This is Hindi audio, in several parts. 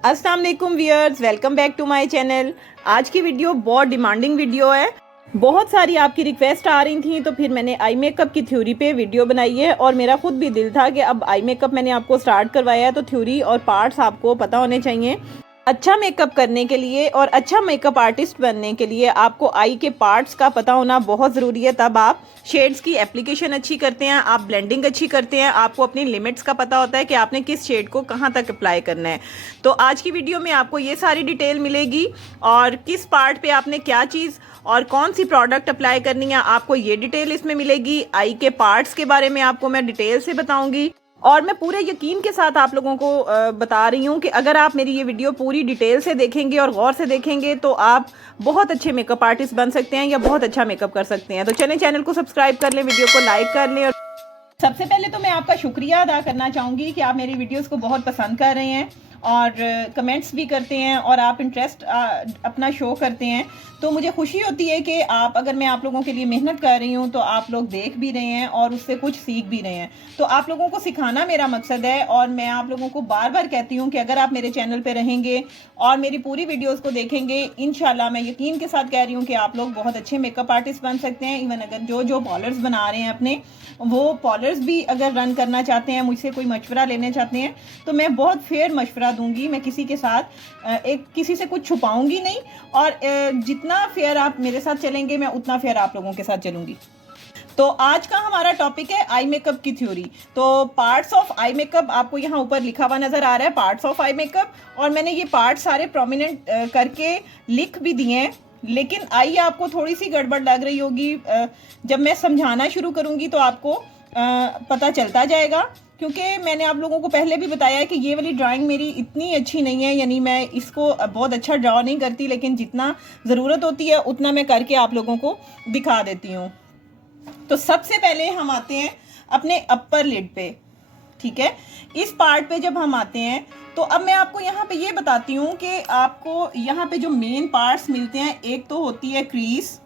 अस्सलाम वालेकुम viewers, welcome back to my channel. आज की वीडियो बहुत डिमांडिंग वीडियो है। बहुत सारी आपकी रिक्वेस्ट आ रही थी, तो फिर मैंने आई मेकअप की थ्योरी पे वीडियो बनाई है। और मेरा खुद भी दिल था कि अब आई मेकअप मैंने आपको स्टार्ट करवाया है तो थ्योरी और पार्ट्स आपको पता होने चाहिए। अच्छा मेकअप करने के लिए और अच्छा मेकअप आर्टिस्ट बनने के लिए आपको आई के पार्ट्स का पता होना बहुत ज़रूरी है। तब आप शेड्स की एप्लीकेशन अच्छी करते हैं, आप ब्लेंडिंग अच्छी करते हैं, आपको अपनी लिमिट्स का पता होता है कि आपने किस शेड को कहाँ तक अप्लाई करना है। तो आज की वीडियो में आपको ये सारी डिटेल मिलेगी और किस पार्ट पे आपने क्या चीज़ और कौन सी प्रोडक्ट अप्लाई करनी है, आपको ये डिटेल इसमें मिलेगी। आई के पार्ट्स के बारे में आपको मैं डिटेल से बताऊंगी और मैं पूरे यकीन के साथ आप लोगों को बता रही हूँ कि अगर आप मेरी ये वीडियो पूरी डिटेल से देखेंगे और गौर से देखेंगे तो आप बहुत अच्छे मेकअप आर्टिस्ट बन सकते हैं या बहुत अच्छा मेकअप कर सकते हैं। तो चलें, चैनल को सब्सक्राइब कर लें, वीडियो को लाइक कर लें। और सबसे पहले तो मैं आपका शुक्रिया अदा करना चाहूँगी कि आप मेरी वीडियोस को बहुत पसंद कर रहे हैं और कमेंट्स भी करते हैं और आप इंटरेस्ट अपना शो करते हैं। तो मुझे खुशी होती है कि आप, अगर मैं आप लोगों के लिए मेहनत कर रही हूँ तो आप लोग देख भी रहे हैं और उससे कुछ सीख भी रहे हैं। तो आप लोगों को सिखाना मेरा मकसद है और मैं आप लोगों को बार बार कहती हूँ कि अगर आप मेरे चैनल पे रहेंगे और मेरी पूरी वीडियोस को देखेंगे, इंशाल्लाह मैं यकीन के साथ कह रही हूँ कि आप लोग बहुत अच्छे मेकअप आर्टिस्ट बन सकते हैं। इवन अगर जो पॉलर्स बना रहे हैं अपने, वो पॉलर्स भी अगर रन करना चाहते हैं, मुझसे कोई मशवरा लेना चाहते हैं, तो मैं बहुत फेयर मशवरा दूंगी। मैं किसी के साथ किसी से कुछ छुपाऊंगी नहीं और जितना फेयर आप मेरे साथ चलेंगे मैं उतना फेयर आप लोगों के साथ चलूंगी। तो आज का हमारा टॉपिक है आई मेकअप की थ्योरी। तो पार्ट्स ऑफ आई मेकअप आपको यहाँ ऊपर लिखा हुआ नजर आ रहा है, पार्ट्स ऑफ आई मेकअप। और मैंने ये पार्ट सारे प्रोमिनेंट करके लिख भी दिए हैं, लेकिन आई आपको थोड़ी सी गड़बड़ लग रही होगी। जब मैं समझाना शुरू करूंगी तो आपको पता चलता जाएगा, क्योंकि मैंने आप लोगों को पहले भी बताया कि ये वाली ड्राइंग मेरी इतनी अच्छी नहीं है, यानी मैं इसको बहुत अच्छा ड्रॉ नहीं करती, लेकिन जितना ज़रूरत होती है उतना मैं करके आप लोगों को दिखा देती हूँ। तो सबसे पहले हम आते हैं अपने अपर लिड पे, ठीक है। इस पार्ट पे जब हम आते हैं तो अब मैं आपको यहाँ पे ये बताती हूँ कि आपको यहाँ पे जो मेन पार्ट्स मिलते हैं, एक तो होती है क्रीज,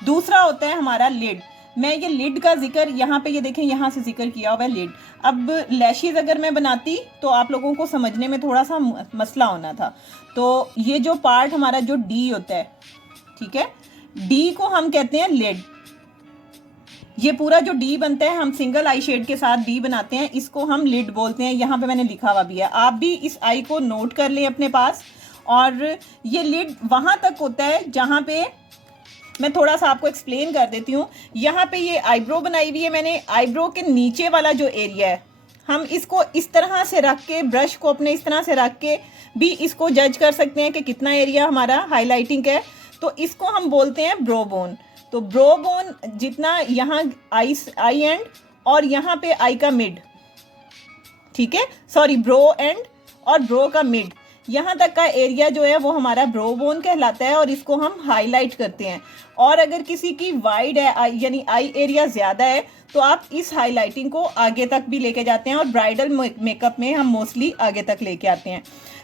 दूसरा होता है हमारा लिड। मैं ये लिड का जिक्र यहाँ पे, ये देखें यहाँ से जिक्र किया हुआ है लिड। अब लैशेज अगर मैं बनाती तो आप लोगों को समझने में थोड़ा सा मसला होना था। तो ये जो पार्ट हमारा जो डी होता है, ठीक है, डी को हम कहते हैं लिड। ये पूरा जो डी बनता है, हम सिंगल आई शेड के साथ डी बनाते हैं, इसको हम लिड बोलते हैं। यहाँ पे मैंने लिखा हुआ भी है, आप भी इस आई को नोट कर लें अपने पास। और ये लिड वहां तक होता है जहां पे, मैं थोड़ा सा आपको एक्सप्लेन कर देती हूँ। यहाँ पे ये आईब्रो बनाई हुई है मैंने, आईब्रो के नीचे वाला जो एरिया है, हम इसको इस तरह से रख के, ब्रश को अपने इस तरह से रख के भी इसको जज कर सकते हैं कि कितना एरिया हमारा हाईलाइटिंग है। तो इसको हम बोलते हैं ब्रो बोन। तो ब्रो बोन जितना यहाँ आई एंड और यहाँ पे आई का मिड, ठीक है, सॉरी ब्रो एंड और ब्रो का मिड, यहाँ तक का एरिया जो है वो हमारा ब्रो बोन कहलाता है और इसको हम हाईलाइट करते हैं। और अगर किसी की वाइड है, यानी आई एरिया ज़्यादा है, तो आप इस हाईलाइटिंग को आगे तक भी लेके जाते हैं और ब्राइडल मेकअप में हम मोस्टली आगे तक लेके आते हैं।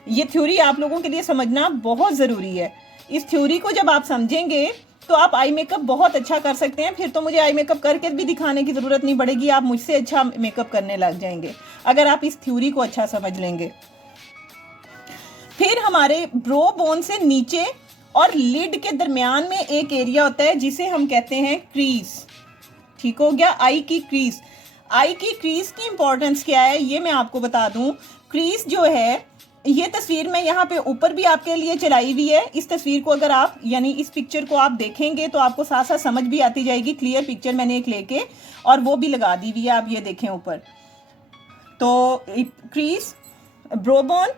ये थ्योरी आप लोगों के लिए समझना बहुत ज़रूरी है। इस थ्योरी को जब आप समझेंगे तो आप आई मेकअप बहुत अच्छा कर सकते हैं। फिर तो मुझे आई मेकअप करके भी दिखाने की ज़रूरत नहीं पड़ेगी, आप मुझसे अच्छा मेकअप करने लग जाएंगे अगर आप इस थ्योरी को अच्छा समझ लेंगे। फिर हमारे ब्रो बोन से नीचे और लिड के दरमियान में एक एरिया होता है जिसे हम कहते हैं क्रीज, ठीक हो गया, आई की क्रीज। आई की क्रीज की इंपॉर्टेंस क्या है ये मैं आपको बता दूं। क्रीज जो है, ये तस्वीर मैं यहाँ पे ऊपर भी आपके लिए चलाई हुई है। इस तस्वीर को अगर आप, यानी इस पिक्चर को आप देखेंगे तो आपको साथ साथ समझ भी आती जाएगी। क्लियर पिक्चर मैंने एक लेके और वो भी लगा दी हुई है, आप ये देखें ऊपर। तो क्रीज, ब्रोबोन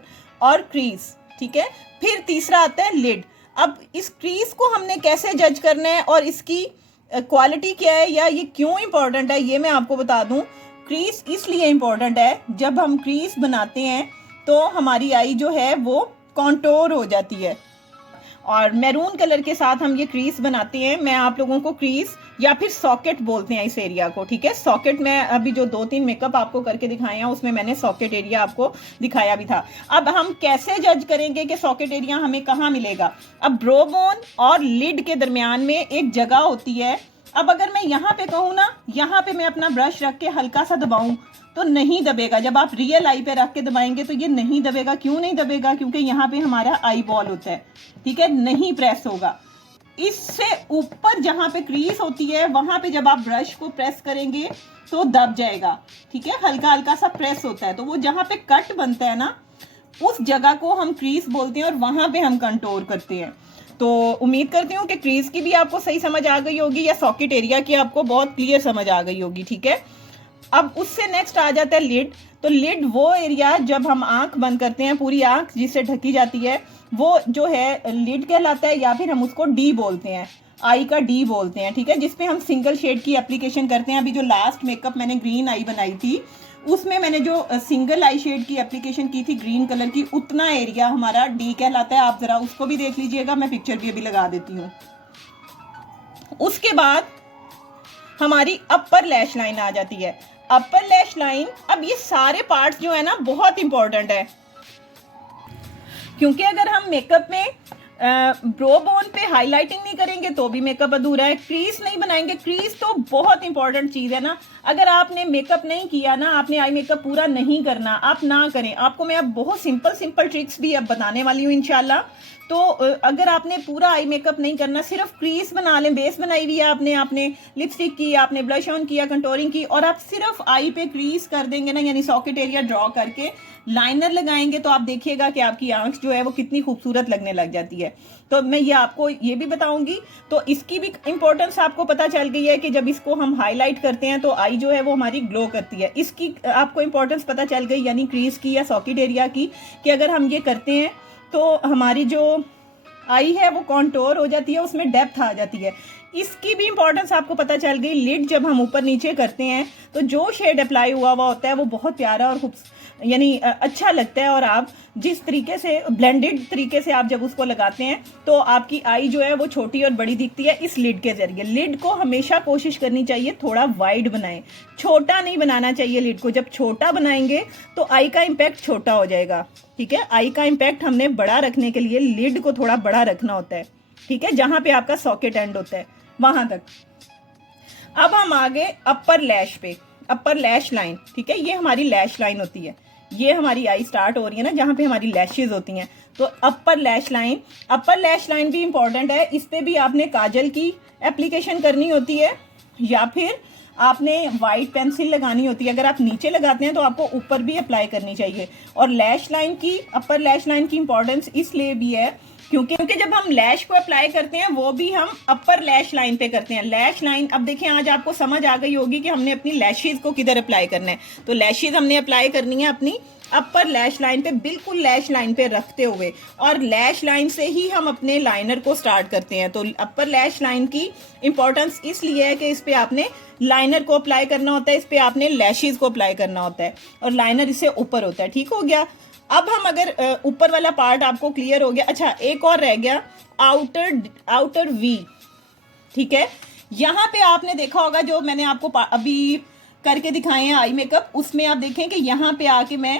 और क्रीज, ठीक है। फिर तीसरा आता है लिड। अब इस क्रीज को हमने कैसे जज करना है और इसकी क्वालिटी क्या है या ये क्यों इंपॉर्टेंट है ये मैं आपको बता दूं। क्रीज इसलिए इंपॉर्टेंट है, जब हम क्रीज बनाते हैं तो हमारी आई जो है वो कॉन्टोर हो जाती है और मैरून कलर के साथ हम ये क्रीज बनाते हैं। मैं आप लोगों को क्रीज या फिर सॉकेट बोलते हैं इस एरिया को, ठीक है। सॉकेट में अभी जो 2-3 मेकअप आपको करके दिखाए हैं उसमें मैंने सॉकेट एरिया आपको दिखाया भी था। अब हम कैसे जज करेंगे कि सॉकेट एरिया हमें कहाँ मिलेगा। अब ब्रो बोन और लिड के दरमियान में एक जगह होती है अब अगर मैं यहाँ पे कहूँ ना, यहाँ पे मैं अपना ब्रश रख के हल्का सा दबाऊं तो नहीं दबेगा। जब आप रियल आई पे रख के दबाएंगे तो ये नहीं दबेगा। क्यों नहीं दबेगा? क्योंकि यहाँ पे हमारा आई बॉल होता है, ठीक है, नहीं प्रेस होगा। इससे ऊपर जहाँ पे क्रीज होती है वहां पे जब आप ब्रश को प्रेस करेंगे तो दब जाएगा, ठीक है, हल्का हल्का सा प्रेस होता है। तो वो जहाँ पे कट बनता है ना, उस जगह को हम क्रीज बोलते हैं और वहां पे हम कंटोर करते हैं। तो उम्मीद करती हूँ कि क्रीज की भी आपको सही समझ आ गई होगी या सॉकेट एरिया की आपको बहुत क्लियर समझ आ गई होगी, ठीक है। अब उससे नेक्स्ट आ जाता है लिड। तो लिड वो एरिया जब हम आंख बंद करते हैं, पूरी आंख जिससे ढकी जाती है, वो जो है लिड कहलाता है, या फिर हम उसको डी बोलते हैं, आई का डी बोलते हैं, ठीक है, जिसपे हम सिंगल शेड की एप्लीकेशन करते हैं। अभी जो लास्ट मेकअप मैंने ग्रीन आई बनाई थी उसमें मैंने जो सिंगल आई शेड की एप्लीकेशन की थी ग्रीन कलर की, उतना एरिया हमारा डी कहलाता है। आप जरा उसको भी देख लीजिएगा, मैं पिक्चर भी अभी लगा देती हूँ। उसके बाद हमारी अपर लैश लाइन आ जाती है। अपर लैश लाइन, अब ये सारे पार्ट्स जो है ना बहुत इंपॉर्टेंट है, क्योंकि अगर हम मेकअप में ब्रो बोन पे हाईलाइटिंग नहीं करेंगे तो भी मेकअप अधूरा है। क्रीज नहीं बनाएंगे, क्रीज तो बहुत इंपॉर्टेंट चीज है ना। अगर आपने मेकअप नहीं किया ना, आपने आई मेकअप पूरा नहीं करना, आप ना करें। आपको मैं अब बहुत सिंपल ट्रिक्स भी अब बताने वाली हूँ इंशाल्लाह। तो अगर आपने पूरा आई मेकअप नहीं करना, सिर्फ क्रीज बना लें, बेस बनाई हुई है आपने लिपस्टिक की, आपने ब्लश ऑन किया, कंटोरिंग की, और आप सिर्फ आई पे क्रीज कर देंगे ना, यानी सॉकेट एरिया ड्रॉ करके लाइनर लगाएंगे, तो आप देखिएगा कि आपकी आंख जो है वो कितनी खूबसूरत लगने लग जाती है। तो मैं ये आपको ये भी बताऊंगी। तो इसकी भी इंपॉर्टेंस आपको पता चल गई है कि जब इसको हम हाईलाइट करते हैं तो आई जो है वो हमारी ग्लो करती है। इसकी आपको इंपॉर्टेंस पता चल गई, यानी क्रीज की या सॉकेट एरिया की, कि अगर हम ये करते हैं तो हमारी जो आई है वो कॉन्टोर हो जाती है, उसमें डेप्थ आ जाती है। इसकी भी इंपॉर्टेंस आपको पता चल गई। लिड जब हम ऊपर नीचे करते हैं तो जो शेड अप्लाई हुआ होता है वो बहुत प्यारा और यानी अच्छा लगता है। और आप जिस तरीके से ब्लेंडेड तरीके से आप जब उसको लगाते हैं तो आपकी आई जो है वो छोटी और बड़ी दिखती है इस लिड के जरिए। लिड को हमेशा कोशिश करनी चाहिए थोड़ा वाइड बनाएं, छोटा नहीं बनाना चाहिए लिड को। जब छोटा बनाएंगे तो आई का इम्पैक्ट छोटा हो जाएगा, ठीक है। आई का इम्पैक्ट हमने बड़ा रखने के लिए लिड को थोड़ा बड़ा रखना होता है, ठीक है, जहां पे आपका सॉकेट एंड होता है वहां तक। अब हम आगे अपर लैश पे, अपर लैश लाइन, ठीक है, ये हमारी लैश लाइन होती है। ये हमारी आई स्टार्ट हो रही है ना जहां पे हमारी लैशेज होती हैं, तो अपर लैश लाइन। अपर लैश लाइन भी इंपॉर्टेंट है। इस पे भी आपने काजल की एप्लीकेशन करनी होती है या फिर आपने वाइट पेंसिल लगानी होती है। अगर आप नीचे लगाते हैं तो आपको ऊपर भी अप्लाई करनी चाहिए। और लैश लाइन की, अपर लैश लाइन की इंपॉर्टेंस इसलिए भी है क्योंकि जब हम लैश को अप्लाई करते हैं वो भी हम अपर लैश लाइन पे करते हैं। लैश लाइन, अब देखिए आज आपको समझ आ गई होगी कि हमने अपनी लैशेज को किधर अप्लाई करना है। तो लैशेज हमने अप्लाई करनी है अपनी अपर लैश लाइन पे, बिल्कुल लैश लाइन पे रखते हुए, और लैश लाइन से ही हम अपने लाइनर को स्टार्ट करते हैं। तो अपर लैश लाइन की इंपॉर्टेंस इसलिए है कि इस पे आपने लाइनर को अप्लाई करना होता है, इस पे आपने लैशेज को अप्लाई करना होता है, और लाइनर इससे ऊपर होता है। ठीक हो गया। अब हम अगर ऊपर वाला पार्ट आपको क्लियर हो गया, अच्छा एक और रह गया आउटर वी, ठीक है। यहाँ पे आपने देखा होगा जो मैंने आपको अभी करके दिखाए हैं आई मेकअप, उसमें आप देखें कि यहाँ पे आके मैं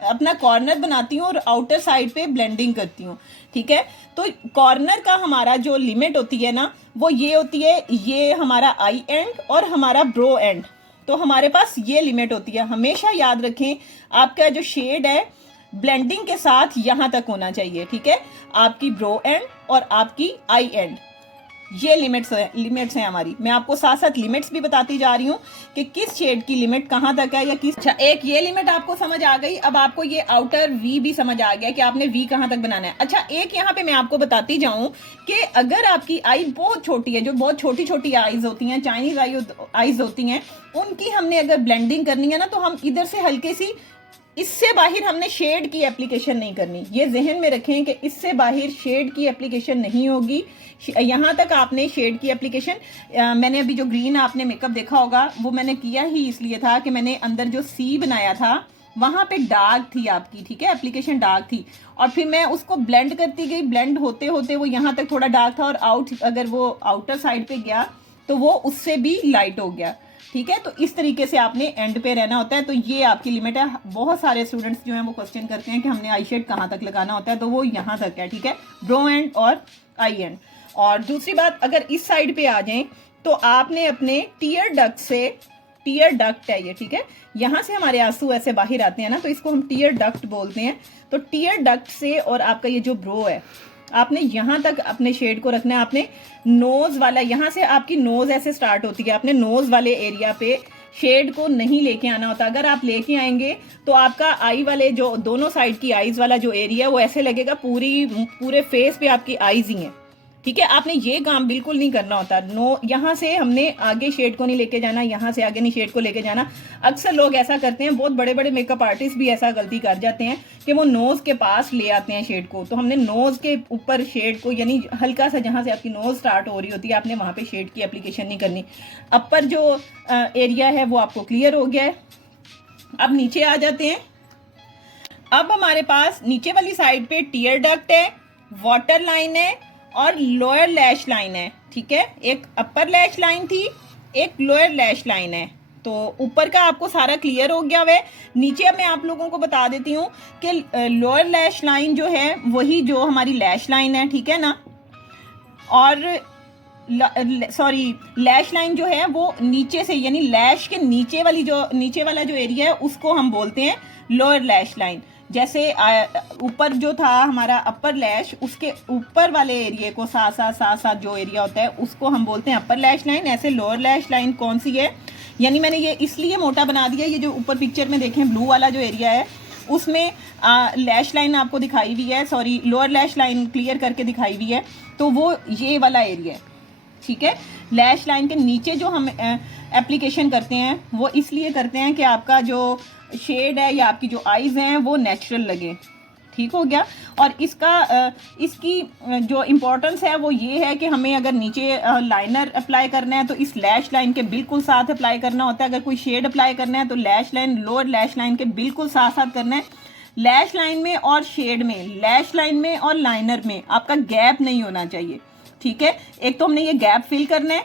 अपना कॉर्नर बनाती हूँ और आउटर साइड पे ब्लेंडिंग करती हूँ, ठीक है। तो कॉर्नर का हमारा जो लिमिट होती है ना वो ये होती है, ये हमारा आई एंड और हमारा ब्रो एंड, तो हमारे पास ये लिमिट होती है। हमेशा याद रखें आपका जो शेड है ब्लेंडिंग के साथ यहाँ तक होना चाहिए, ठीक है, आपकी ब्रो एंड और आपकी आई एंड, ये लिमिट्स हैं हमारी। मैं आपको साथ साथ लिमिट्स भी बताती जा रही हूँ कि किस शेड की लिमिट कहाँ तक है या किस। अच्छा, एक ये लिमिट आपको समझ आ गई। अब आपको ये आउटर वी भी समझ आ गया कि आपने वी कहाँ तक बनाना है। अच्छा, एक यहाँ पे मैं आपको बताती जाऊँ कि अगर आपकी आई बहुत छोटी है, जो बहुत छोटी छोटी आईज होती हैं, चाइनीज आईज होती हैं, उनकी हमने अगर ब्लेंडिंग करनी है ना तो हम इधर से हल्के सी, इससे बाहर हमने शेड की एप्लीकेशन नहीं करनी। ये जहन में रखें कि इससे बाहर शेड की एप्लीकेशन नहीं होगी। यहाँ तक आपने शेड की एप्लीकेशन, मैंने अभी जो ग्रीन आपने मेकअप देखा होगा वो मैंने किया ही इसलिए था कि मैंने अंदर जो सी बनाया था वहाँ पे डार्क थी आपकी, ठीक है, एप्लीकेशन डार्क थी, और फिर मैं उसको ब्लेंड करती गई, ब्लेंड होते होते वो यहाँ तक थोड़ा डार्क था, और अगर वो आउटर साइड पे गया तो वो उससे भी लाइट हो गया, ठीक है। तो इस तरीके से आपने एंड पे रहना होता है। तो ये आपकी लिमिट है। बहुत सारे स्टूडेंट्स जो हैं वो क्वेश्चन करते हैं कि हमने आई शेड कहाँ तक लगाना होता है, तो वो यहाँ तक है, ठीक है, ब्रो एंड और आई एंड। और दूसरी बात, अगर इस साइड पे आ जाएं तो आपने अपने टीयर डक्ट से, टीयर डक्ट है ये, ठीक है, यहाँ से हमारे आंसू ऐसे बाहर आते हैं ना, तो इसको हम टीयर डक्ट बोलते हैं। तो टीयर डक्ट से और आपका ये जो ब्रो है, आपने यहाँ तक अपने शेड को रखना है। आपने नोज वाला, यहाँ से आपकी नोज ऐसे स्टार्ट होती है, आपने नोज वाले एरिया पे शेड को नहीं लेके आना होता। अगर आप लेके आएंगे तो आपका आई वाले जो दोनों साइड की आईज वाला जो एरिया है वो ऐसे लगेगा पूरे फेस पे आपकी आईज ही हैं, ठीक है। आपने ये काम बिल्कुल नहीं करना होता। यहाँ से हमने आगे शेड को नहीं लेके जाना, यहाँ से आगे नहीं शेड को लेके जाना। अक्सर लोग ऐसा करते हैं, बहुत बड़े बड़े मेकअप आर्टिस्ट भी ऐसा गलती कर जाते हैं कि वो नोज के पास ले आते हैं शेड को। तो हमने नोज के ऊपर शेड को, यानी हल्का सा जहाँ से आपकी नोज स्टार्ट हो रही होती है, आपने वहाँ पे शेड की एप्लीकेशन नहीं करनी। अपर जो एरिया है वो आपको क्लियर हो गया है। अब नीचे आ जाते हैं। अब हमारे पास नीचे वाली साइड पे टीयर डक्ट है, वाटर लाइन है और लोअर लैश लाइन है, ठीक है। एक अपर लैश लाइन थी, एक लोअर लैश लाइन है। तो ऊपर का आपको सारा क्लियर हो गया है। नीचे अब मैं आप लोगों को बता देती हूँ कि लोअर लैश लाइन जो है वही जो हमारी लैश लाइन है, ठीक है ना। और सॉरी, लैश लाइन जो है वो नीचे से, यानी लैश के नीचे वाली जो, नीचे वाला जो एरिया है उसको हम बोलते हैं लोअर लैश लाइन। जैसे ऊपर जो था हमारा अपर लैश, उसके ऊपर वाले एरिया को साथ जो एरिया होता है उसको हम बोलते हैं अपर लैश लाइन। ऐसे लोअर लैश लाइन कौन सी है, यानी मैंने ये इसलिए मोटा बना दिया, ये जो ऊपर पिक्चर में देखें ब्लू वाला जो एरिया है उसमें लैश लाइन आपको दिखाई हुई है, sorry lower lash line clear करके दिखाई हुई है, तो वो ये वाला एरिया है, ठीक है। लैश लाइन के नीचे जो हम एप्लीकेशन करते हैं वो इसलिए करते हैं कि आपका जो शेड है या आपकी जो आईज हैं वो नेचुरल लगे, ठीक हो गया। और इसकी जो इम्पोर्टेंस है वो ये है कि हमें अगर नीचे लाइनर अप्लाई करना है तो इस लैश लाइन के बिल्कुल साथ अप्लाई करना होता है। अगर कोई शेड अप्लाई करना है तो lash line, lower lash line के बिल्कुल साथ साथ करना है। लैश लाइन में और शेड में, लैश लाइन में और लाइनर में आपका गैप नहीं होना चाहिए, ठीक है। एक तो हमने ये गैप फिल करना है,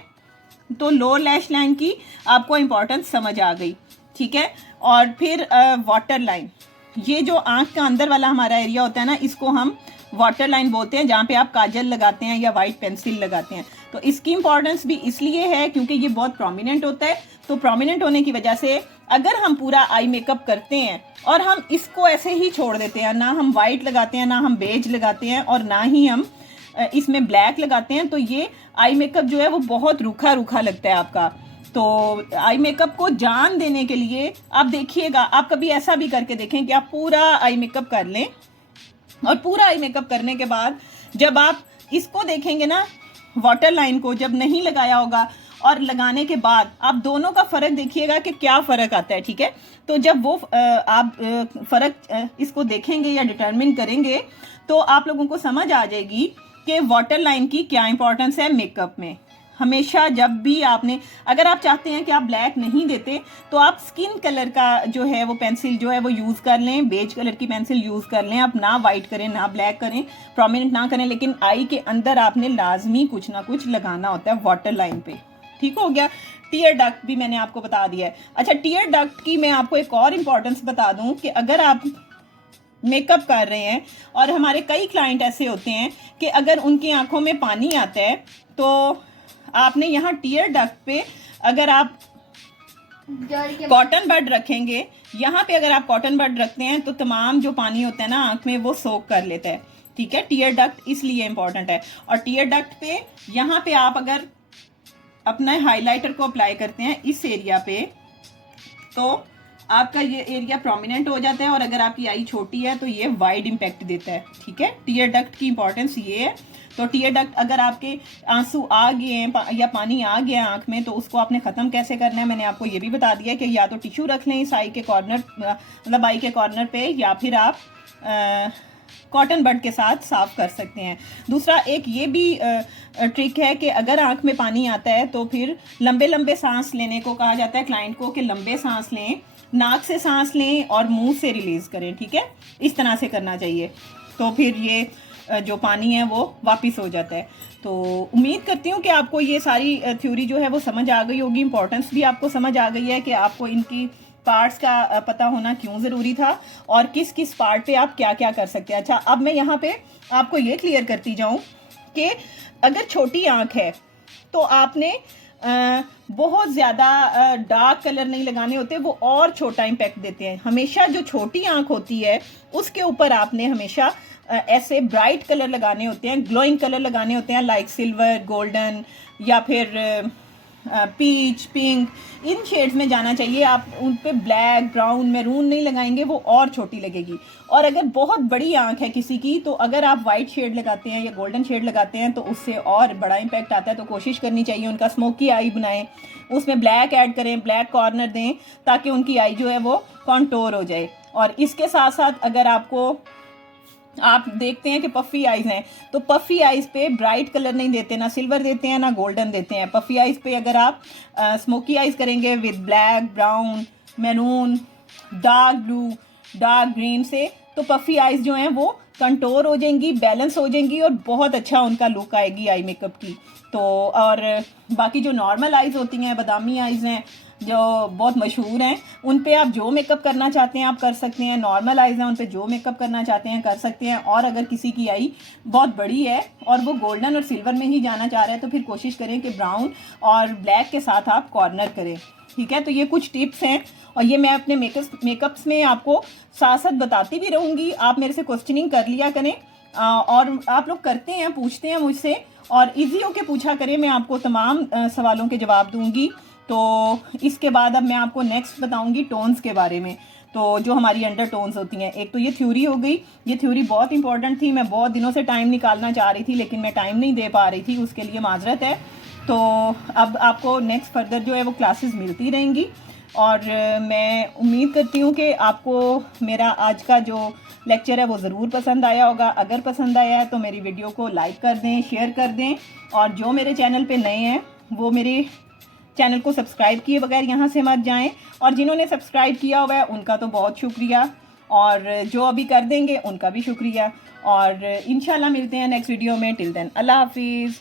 तो लोअर लैश लाइन की आपको इंपॉर्टेंस समझ आ गई, ठीक है। और फिर वाटर लाइन, ये जो आंख का अंदर वाला हमारा एरिया होता है ना, इसको हम वाटर लाइन बोलते हैं, जहाँ पे आप काजल लगाते हैं या वाइट पेंसिल लगाते हैं। तो इसकी इंपॉर्टेंस भी इसलिए है क्योंकि ये बहुत प्रोमिनेंट होता है। तो प्रोमिनेंट होने की वजह से अगर हम पूरा आई मेकअप करते हैं और हम इसको ऐसे ही छोड़ देते हैं, ना हम वाइट लगाते हैं, ना हम बेज लगाते हैं और ना ही हम इसमें ब्लैक लगाते हैं, तो ये आई मेकअप जो है वो बहुत रूखा रूखा लगता है आपका। तो आई मेकअप को जान देने के लिए आप देखिएगा, आप कभी ऐसा भी करके देखें कि आप पूरा आई मेकअप कर लें और पूरा आई मेकअप करने के बाद जब आप इसको देखेंगे ना, वाटर लाइन को जब नहीं लगाया होगा और लगाने के बाद आप दोनों का फ़र्क देखिएगा कि क्या फ़र्क आता है, ठीक है। तो जब वो आप फ़र्क इसको देखेंगे या डिटरमिन करेंगे तो आप लोगों को समझ आ जाएगी कि वाटर लाइन की क्या इंपॉर्टेंस है मेकअप में। हमेशा जब भी आपने, अगर आप चाहते हैं कि आप ब्लैक नहीं देते तो आप स्किन कलर का जो है वो पेंसिल जो है वो यूज़ कर लें, बेज कलर की पेंसिल यूज़ कर लें। आप ना वाइट करें ना ब्लैक करें, प्रोमिनेंट ना करें, लेकिन आई के अंदर आपने लाजमी कुछ ना कुछ लगाना होता है वाटर लाइन पे, ठीक हो गया। टीयर डक्ट भी मैंने आपको बता दिया है। अच्छा, टीयर डक्ट की मैं आपको एक और इम्पॉर्टेंस बता दूं कि अगर आप मेकअप कर रहे हैं और हमारे कई क्लाइंट ऐसे होते हैं कि अगर उनकी आंखों में पानी आता है तो आपने यहाँ टीयर डक्ट पे अगर आप कॉटन बड रखेंगे, यहाँ पे अगर आप कॉटन बड रखते हैं तो तमाम जो पानी होता है ना आंख में वो सोक कर लेता है, ठीक है। टीयर डक्ट इसलिए इम्पॉर्टेंट है। और टीयर डक्ट पे यहाँ पे आप अगर अपना हाइलाइटर को अप्लाई करते हैं इस एरिया पे तो आपका ये एरिया प्रोमिनेंट हो जाता है, और अगर आपकी आई छोटी है तो ये वाइड इम्पैक्ट देता है, ठीक है। टीयर डक्ट की इंपॉर्टेंस ये है। तो टीयर डक्ट, अगर आपके आंसू आ गए हैं या पानी आ गया है आंख में तो उसको आपने ख़त्म कैसे करना है मैंने आपको ये भी बता दिया कि या तो टिश्यू रख लें इस आई के कॉर्नर, मतलब आई के कॉर्नर पे, या फिर आप कॉटन बड के साथ साफ कर सकते हैं। दूसरा एक ये भी ट्रिक है कि अगर आंख में पानी आता है तो फिर लंबे लंबे सांस लेने को कहा जाता है क्लाइंट को कि लंबे सांस लें, नाक से सांस लें और मुंह से रिलीज करें, ठीक है। इस तरह से करना चाहिए, तो फिर ये जो पानी है वो वापस हो जाता है। तो उम्मीद करती हूँ कि आपको ये सारी थ्योरी जो है वो समझ आ गई होगी, इंपॉर्टेंस भी आपको समझ आ गई है कि आपको इनकी पार्ट्स का पता होना क्यों ज़रूरी था और किस किस पार्ट पे आप क्या क्या कर सकते हैं। अच्छा, अब मैं यहाँ पे आपको ये क्लियर करती जाऊँ कि अगर छोटी आँख है तो आपने बहुत ज़्यादा डार्क कलर नहीं लगाने होते, वो और छोटा इम्पैक्ट देते हैं। हमेशा जो छोटी आँख होती है उसके ऊपर आपने हमेशा ऐसे ब्राइट कलर लगाने होते हैं, ग्लोइंग कलर लगाने होते हैं, लाइक सिल्वर, गोल्डन या फिर पीच, पिंक, इन शेड्स में जाना चाहिए। आप उन पे ब्लैक, ब्राउन, मैरून नहीं लगाएंगे, वो और छोटी लगेगी। और अगर बहुत बड़ी आंख है किसी की, तो अगर आप वाइट शेड लगाते हैं या गोल्डन शेड लगाते हैं तो उससे और बड़ा इम्पैक्ट आता है। तो कोशिश करनी चाहिए उनका स्मोकी आई बनाएं, उसमें ब्लैक ऐड करें, ब्लैक कॉर्नर दें, ताकि उनकी आई जो है वो कॉन्टोर हो जाए। और इसके साथ साथ अगर आप देखते हैं कि पफ़ी आइज़ हैं, तो पफ़ी आइज़ पे ब्राइट कलर नहीं देते, ना सिल्वर देते हैं ना गोल्डन देते हैं। पफ़ी आइज़ पे अगर आप स्मोकी आइज़ करेंगे with black, brown, maroon, dark blue, dark green से, तो पफ़ी आइज़ जो हैं वो कंटोर हो जाएंगी, बैलेंस हो जाएंगी और बहुत अच्छा उनका लुक आएगी आई मेकअप की। तो और बाकी जो नॉर्मल आइज़ होती हैं, बादामी आइज़ हैं जो बहुत मशहूर हैं, उन पे आप जो मेकअप करना चाहते हैं आप कर सकते हैं। नॉर्मल आइज़ हैं, उन पे जो मेकअप करना चाहते हैं कर सकते हैं। और अगर किसी की आई बहुत बड़ी है और वो गोल्डन और सिल्वर में ही जाना चाह रहा है, तो फिर कोशिश करें कि ब्राउन और ब्लैक के साथ आप कॉर्नर करें। ठीक है, तो ये कुछ टिप्स हैं और ये मैं अपने मेकअप्स में आपको साथ साथ बताती भी रहूँगी। आप मेरे से क्वेश्चनिंग कर लिया करें और आप लोग करते हैं, पूछते हैं मुझसे, और ईजी होके पूछा करें, मैं आपको तमाम सवालों के जवाब दूंगी। तो इसके बाद अब मैं आपको नेक्स्ट बताऊंगी टोन्स के बारे में। तो जो हमारी अंडर टोन्स होती हैं, एक तो ये थ्योरी हो गई, ये थ्योरी बहुत इंपॉर्टेंट थी, मैं बहुत दिनों से टाइम निकालना चाह रही थी लेकिन मैं टाइम नहीं दे पा रही थी, उसके लिए माजरत है। तो अब आपको नेक्स्ट फर्दर जो है वो क्लासेस मिलती रहेंगी और मैं उम्मीद करती हूँ कि आपको मेरा आज का जो लेक्चर है वो ज़रूर पसंद आया होगा। अगर पसंद आया है तो मेरी वीडियो को लाइक कर दें, शेयर कर दें, और जो मेरे चैनल पे नए हैं वो मेरे चैनल को सब्सक्राइब किए बगैर यहाँ से मत जाएं, और जिन्होंने सब्सक्राइब किया हुआ है उनका तो बहुत शुक्रिया, और जो अभी कर देंगे उनका भी शुक्रिया। और इंशाल्लाह मिलते हैं नेक्स्ट वीडियो में। टिल देन अल्लाह हाफिज़।